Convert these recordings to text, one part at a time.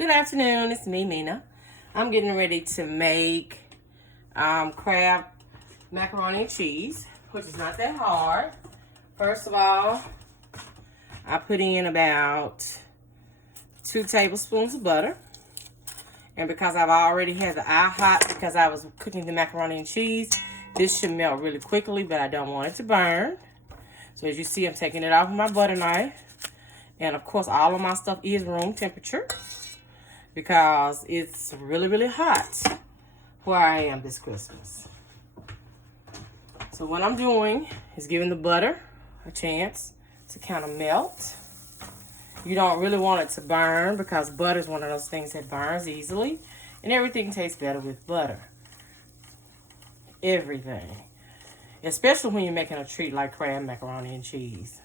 Good afternoon, it's me, Mina. I'm getting ready to make crab macaroni and cheese, which is not that hard. First of all, I put in about 2 tablespoons of butter. And because I've already had the eye hot because I was cooking the macaroni and cheese, this should melt really quickly, but I don't want it to burn. So as you see, I'm taking it off with my butter knife. And of course, all of my stuff is room temperature because it's really, really hot where I am this Christmas. So what I'm doing is giving the butter a chance to kind of melt. You don't really want it to burn because butter is one of those things that burns easily. And everything tastes better with butter. Everything. Especially when you're making a treat like crab macaroni and cheese.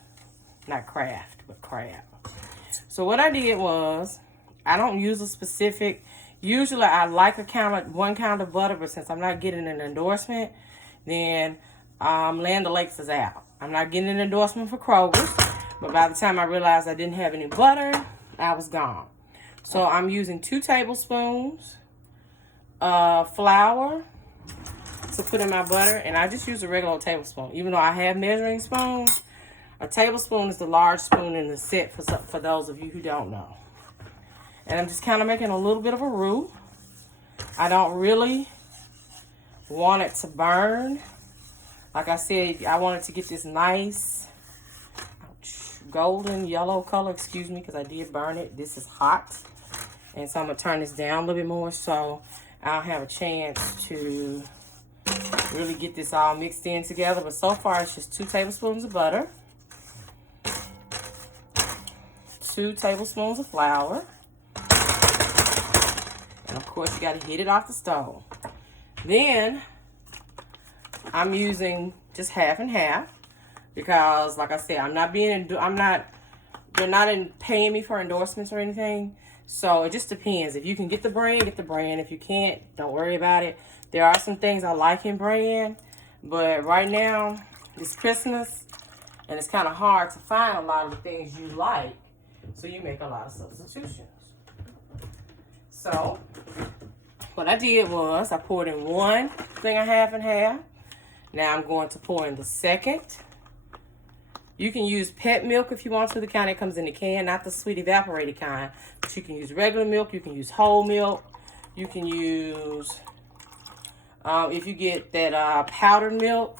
Not Kraft, but crab. So what I did was, I don't use a specific, usually I like one count of butter, but since I'm not getting an endorsement, then Land O'Lakes is out. I'm not getting an endorsement for Kroger's, but by the time I realized I didn't have any butter, I was gone. So I'm using 2 tablespoons of flour to put in my butter, and I just use a regular tablespoon. Even though I have measuring spoons, a tablespoon is the large spoon in the set for those of you who don't know. And I'm just kind of making a little bit of a roux. I don't really want it to burn. Like I said, I want it to get this nice golden yellow color. Excuse me, because I did burn it. This is hot. And so I'm going to turn this down a little bit more so I'll have a chance to really get this all mixed in together. But so far, it's just 2 tablespoons of butter, 2 tablespoons of flour. And of course, you got to heat it off the stove. Then I'm using just half and half because, like I said, they're not paying me for endorsements or anything. So it just depends. If you can get the brand, get the brand. If you can't, don't worry about it. There are some things I like in brand, but right now it's Christmas and it's kind of hard to find a lot of the things you like. So you make a lot of substitutions. So what I did was I poured in 1 thing of half and half. Now I'm going to pour in the second. You can use pet milk if you want to, the kind that comes in the can, not the sweet evaporated kind. But you can use regular milk. You can use whole milk. You can use, if you get that powdered milk,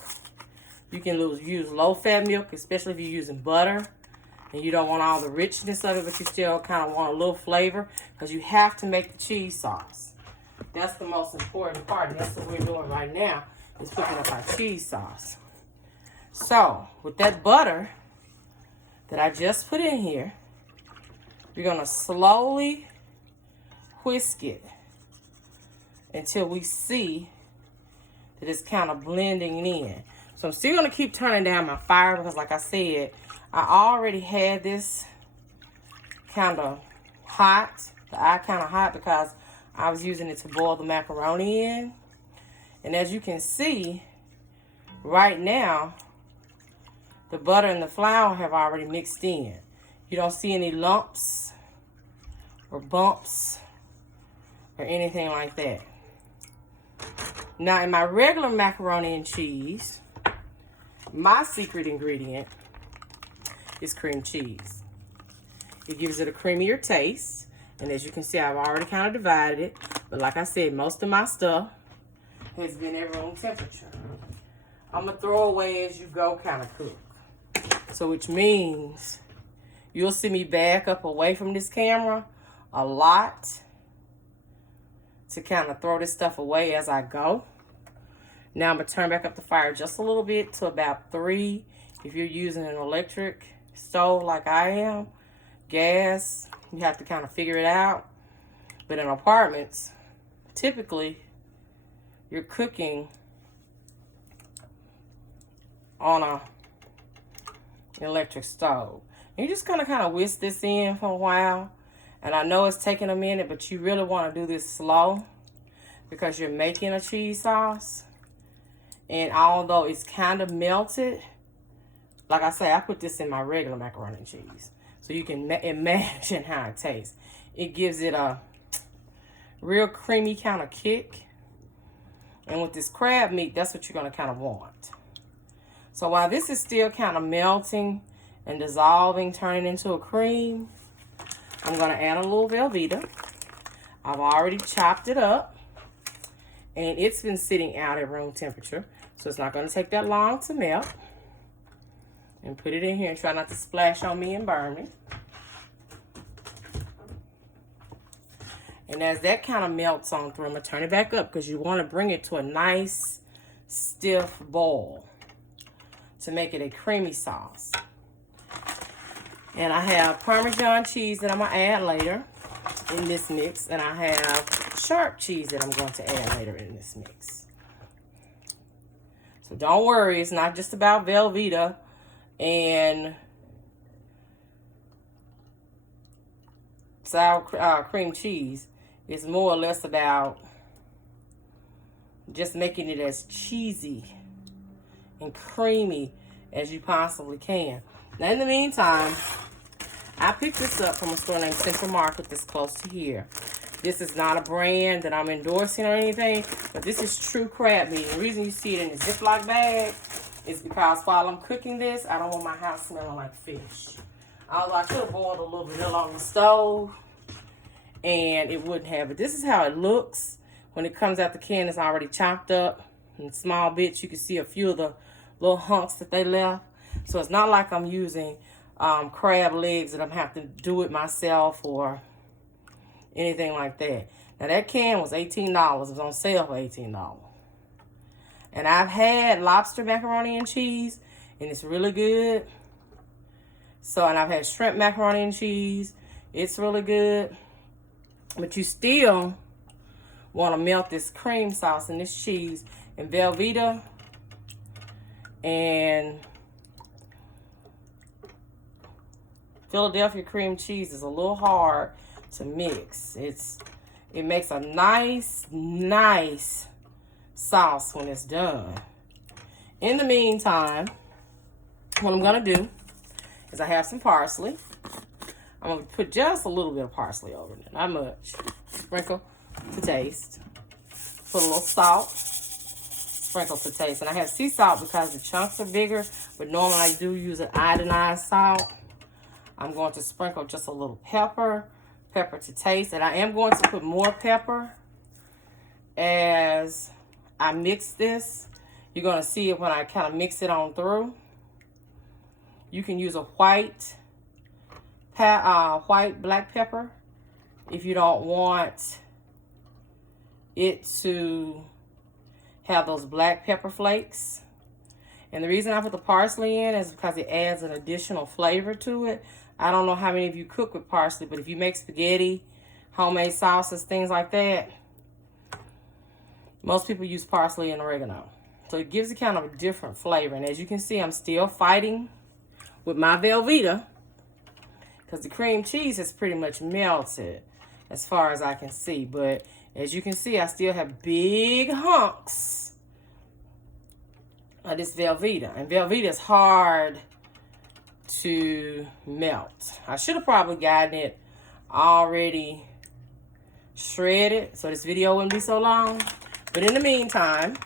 you can use low-fat milk, especially if you're using butter. And you don't want all the richness of it, but you still kind of want a little flavor because you have to make the cheese sauce. That's the most important part. And that's what we're doing right now is cooking up our cheese sauce. So with that butter that I just put in here, we're going to slowly whisk it until we see that it's kind of blending in. So I'm still going to keep turning down my fire because, like I said, I already had this kind of hot, the eye kind of hot because I was using it to boil the macaroni in. And as you can see, right now, the butter and the flour have already mixed in. You don't see any lumps or bumps or anything like that. Now, in my regular macaroni and cheese, my secret ingredient is cream cheese. It gives it a creamier taste. And as you can see, I've already kind of divided it. But like I said, most of my stuff has been at room temperature. I'm going to throw away as you go kind of cook. So which means you'll see me back up away from this camera a lot to kind of throw this stuff away as I go. Now I'm going to turn back up the fire just a little bit to about 3. If you're using an electric stove like I am, gas, you have to kind of figure it out. But in apartments, typically you're cooking on an electric stove. You're just gonna kind of whisk this in for a while. And I know it's taking a minute, but you really want to do this slow because you're making a cheese sauce. And although it's kind of melted, like I say, I put this in my regular macaroni and cheese. So you can imagine how it tastes. It gives it a real creamy kind of kick. And with this crab meat, that's what you're going to kind of want. So while this is still kind of melting and dissolving, turning into a cream, I'm going to add a little Velveeta. I've already chopped it up. And it's been sitting out at room temperature. So it's not going to take that long to melt. And put it in here and try not to splash on me and burn me. And as that kind of melts on through, I'm going to turn it back up because you want to bring it to a nice, stiff boil to make it a creamy sauce. And I have Parmesan cheese that I'm going to add later in this mix. And I have sharp cheese that I'm going to add later in this mix. So don't worry, it's not just about Velveeta and sour cream cheese. It's more or less about just making it as cheesy and creamy as you possibly can. Now, in the meantime, I picked this up from a store named Central Market that's close to here. This is not a brand that I'm endorsing or anything, but this is true crab meat. The reason you see it in a Ziploc bag is because while I'm cooking this, I don't want my house smelling like fish. Although I could have boiled a little vanilla on the stove, and it wouldn't have. But this is how it looks. When it comes out the can, it's already chopped up in small bits. You can see a few of the little hunks that they left. So it's not like I'm using crab legs that I'm having to do it myself or anything like that. Now that can was $18. It was on sale for $18. And I've had lobster macaroni and cheese, and it's really good. So, and I've had shrimp macaroni and cheese. It's really good. But you still want to melt this cream sauce and this cheese and Velveeta and Philadelphia cream cheese is a little hard to mix. It makes a nice sauce when it's done. In the meantime, what I'm going to do is I have some parsley. I'm going to put just a little bit of parsley over it. Not much. Sprinkle to taste. Put a little salt. Sprinkle to taste. And I have sea salt because the chunks are bigger. But normally I do use an iodinized salt. I'm going to sprinkle just a little pepper. Pepper to taste. And I am going to put more pepper as I mix this. You're going to see it when I kind of mix it on through. You can use a white black pepper if you don't want it to have those black pepper flakes. And the reason I put the parsley in is because it adds an additional flavor to it. I don't know how many of you cook with parsley, but if you make spaghetti, homemade sauces, things like that, most people use parsley and oregano. So it gives it kind of a different flavor. And as you can see, I'm still fighting with my Velveeta because the cream cheese has pretty much melted as far as I can see. But as you can see, I still have big hunks of this Velveeta. And Velveeta is hard to melt. I should have probably gotten it already shredded so this video wouldn't be so long. But in the meantime,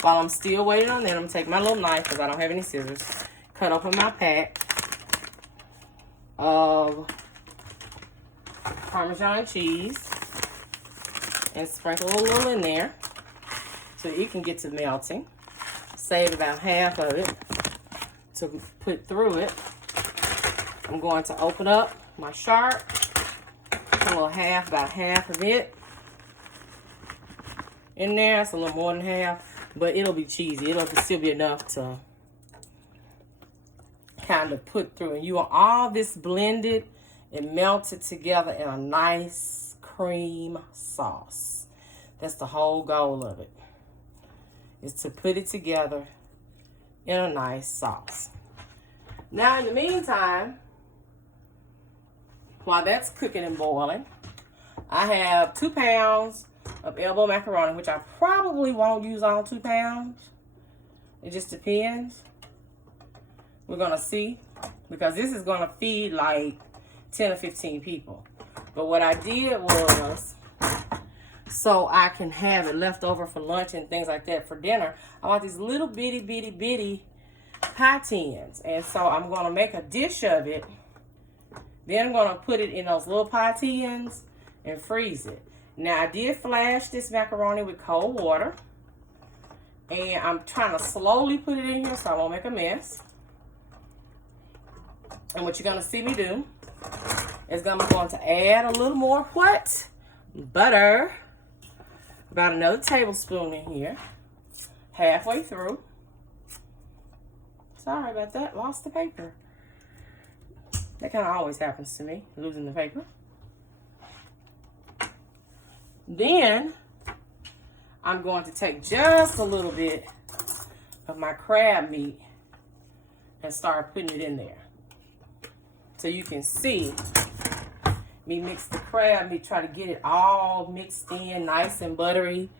while I'm still waiting on that, I'm going to take my little knife because I don't have any scissors. Cut open my pack of Parmesan cheese and sprinkle a little in there so it can get to melting. Save about half of it to put through it. I'm going to open up my sharp, about half of it in there. It's a little more than half, but it'll be cheesy. It'll still be enough to kind of put through. And you want all this blended and melted together in a nice cream sauce. That's the whole goal of it, is to put it together in a nice sauce. Now, in the meantime, while that's cooking and boiling, I have 2 pounds of elbow macaroni, which I probably won't use all 2 pounds. It just depends. We're going to see, because this is going to feed like 10 or 15 people. But what I did was, so I can have it left over for lunch and things like that for dinner, I bought these little bitty pie tins. And so I'm going to make a dish of it. Then I'm going to put it in those little pie tins and freeze it. Now, I did flash this macaroni with cold water. And I'm trying to slowly put it in here so I won't make a mess. And what you're going to see me do is I'm going to add a little more what? Butter. About another tablespoon in here. Halfway through. Sorry about that. Lost the paper. That kind of always happens to me, losing the paper. Then I'm going to take just a little bit of my crab meat and start putting it in there. So you can see me mix the crab meat, try to get it all mixed in, nice and buttery.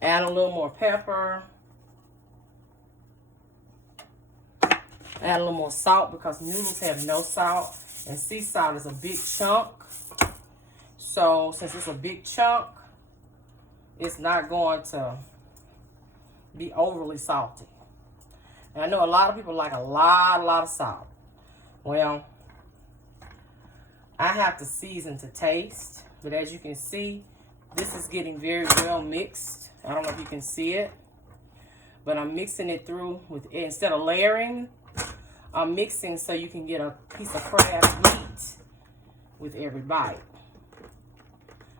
Add a little more pepper. Add a little more salt because noodles have no salt. And sea salt is a big chunk. So since it's a big chunk, it's not going to be overly salty. And I know a lot of people like a lot of salt. Well, I have to season to taste. But as you can see, this is getting very well mixed. I don't know if you can see it. But I'm mixing it through with, instead of layering, I'm mixing so you can get a piece of crab meat with every bite.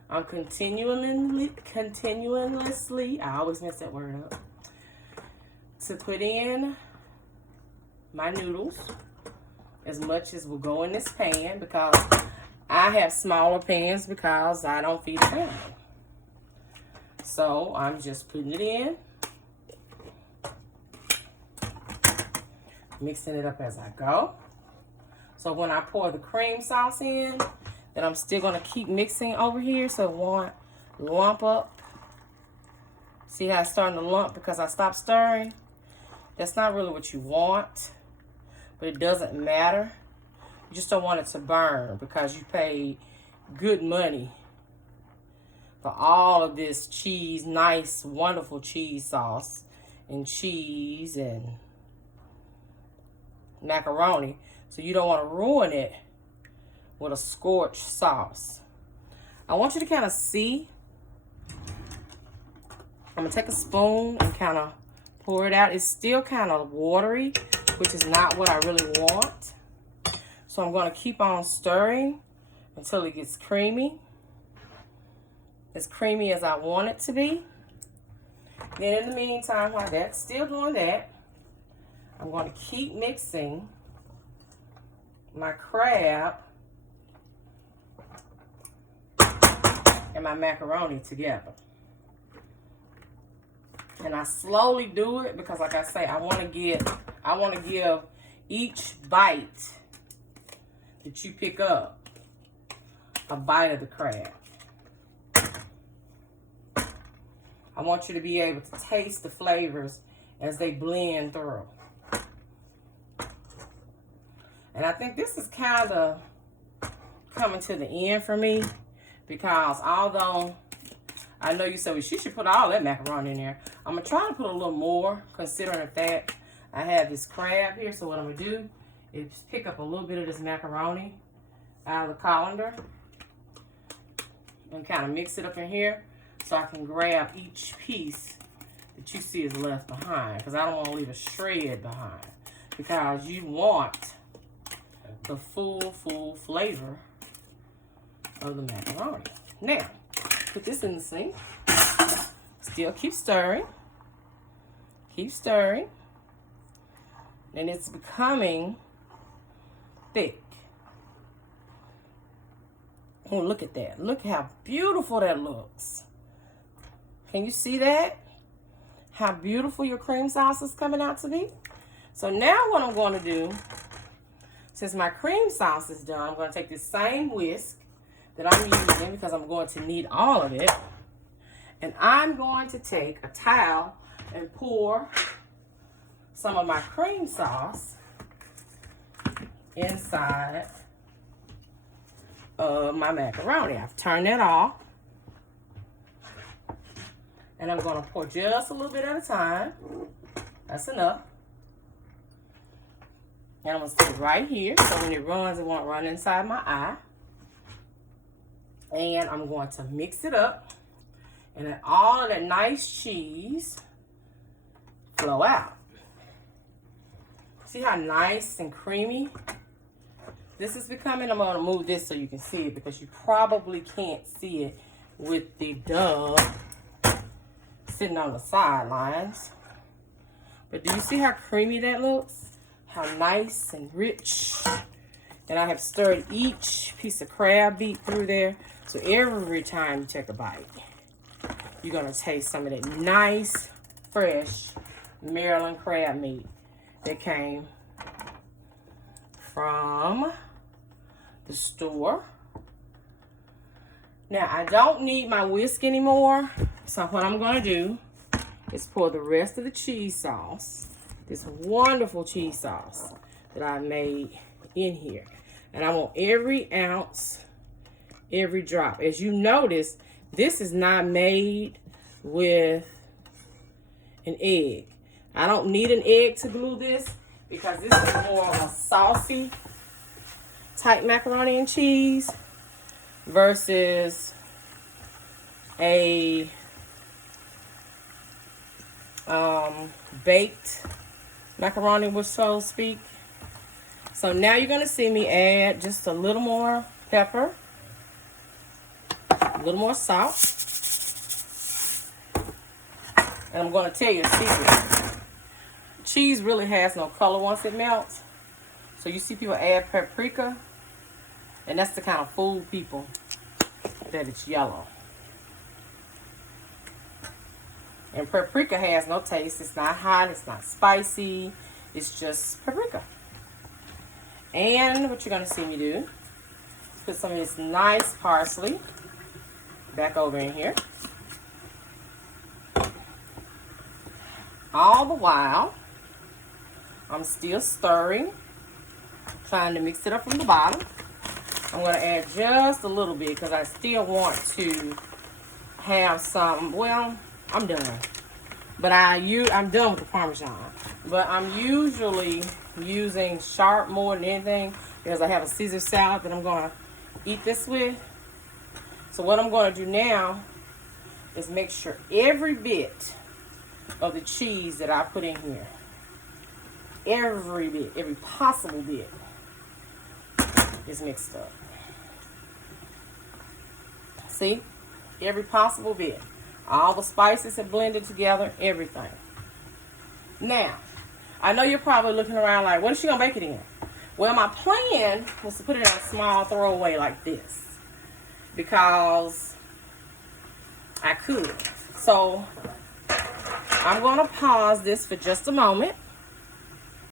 I'm continuously, I always mess that word up, to put in my noodles as much as will go in this pan because I have smaller pans because I don't feed a family. So I'm just putting it in, mixing it up as I go. So when I pour the cream sauce in, then I'm still going to keep mixing over here so it won't lump up. See how it's starting to lump because I stopped stirring? That's not really what you want, but it doesn't matter. You just don't want it to burn because you paid good money for all of this cheese, nice, wonderful cheese sauce and cheese and macaroni. So you don't want to ruin it with a scorched sauce. I want you to kind of see. I'm going to take a spoon and kind of pour it out. It's still kind of watery, which is not what I really want. So I'm going to keep on stirring until it gets creamy. As creamy as I want it to be. Then in the meantime, while that's still doing that, I'm going to keep mixing my crab and my macaroni together. And I slowly do it because, like I say, I want to give each bite that you pick up a bite of the crab. I want you to be able to taste the flavors as they blend through. And I think this is kind of coming to the end for me because although I know you said, well, she should put all that macaroni in there, I'm going to try to put a little more considering the fact I have this crab here. So what I'm going to do is pick up a little bit of this macaroni out of the colander and kind of mix it up in here so I can grab each piece that you see is left behind because I don't want to leave a shred behind because you want the full flavor of the macaroni. Now, put this in the sink. Still keep stirring. Keep stirring. And it's becoming thick. Oh, look at that. Look how beautiful that looks. Can you see that? How beautiful your cream sauce is coming out to be? So now what I'm going to do, since my cream sauce is done, I'm going to take this same whisk that I'm using because I'm going to need all of it. And I'm going to take a towel and pour some of my cream sauce inside of my macaroni. I've turned that off. And I'm going to pour just a little bit at a time. That's enough. And I'm going to stick it right here. So when it runs, it won't run inside my eye. And I'm going to mix it up. And let all of that nice cheese flow out. See how nice and creamy this is becoming? I'm going to move this so you can see it because you probably can't see it with the dove sitting on the sidelines. But do you see how creamy that looks? How nice and rich. And I have stirred each piece of crab meat through there. So every time you take a bite, you're going to taste some of that nice, fresh Maryland crab meat that came from the store. Now, I don't need my whisk anymore. So what I'm going to do is pour the rest of the cheese sauce, this wonderful cheese sauce that I made in here. And I want every ounce, every drop. As you notice, this is not made with an egg. I don't need an egg to glue this because this is more of a saucy type macaroni and cheese versus a baked macaroni, so to speak. So now you're going to see me add just a little more pepper, a little more salt. And I'm going to tell you a secret. Cheese really has no color once it melts. So you see people add paprika, and that's to kind of fool people that it's yellow. And paprika has no taste. It's not hot. It's not spicy. It's just paprika. And what you're going to see me do, put some of this nice parsley back over in here. All the while, I'm still stirring, trying to mix it up from the bottom. I'm going to add just a little bit because I still want to have some, well, I'm done. But I'm done with the Parmesan. But I'm usually using sharp more than anything because I have a Caesar salad that I'm going to eat this with. So what I'm going to do now is make sure every bit of the cheese that I put in here, every bit, every possible bit is mixed up. See? Every possible bit. All the spices are blended together, everything. Now, I know you're probably looking around like, what is she going to bake it in? Well, my plan was to put it in a small throwaway like this because I could. So, I'm going to pause this for just a moment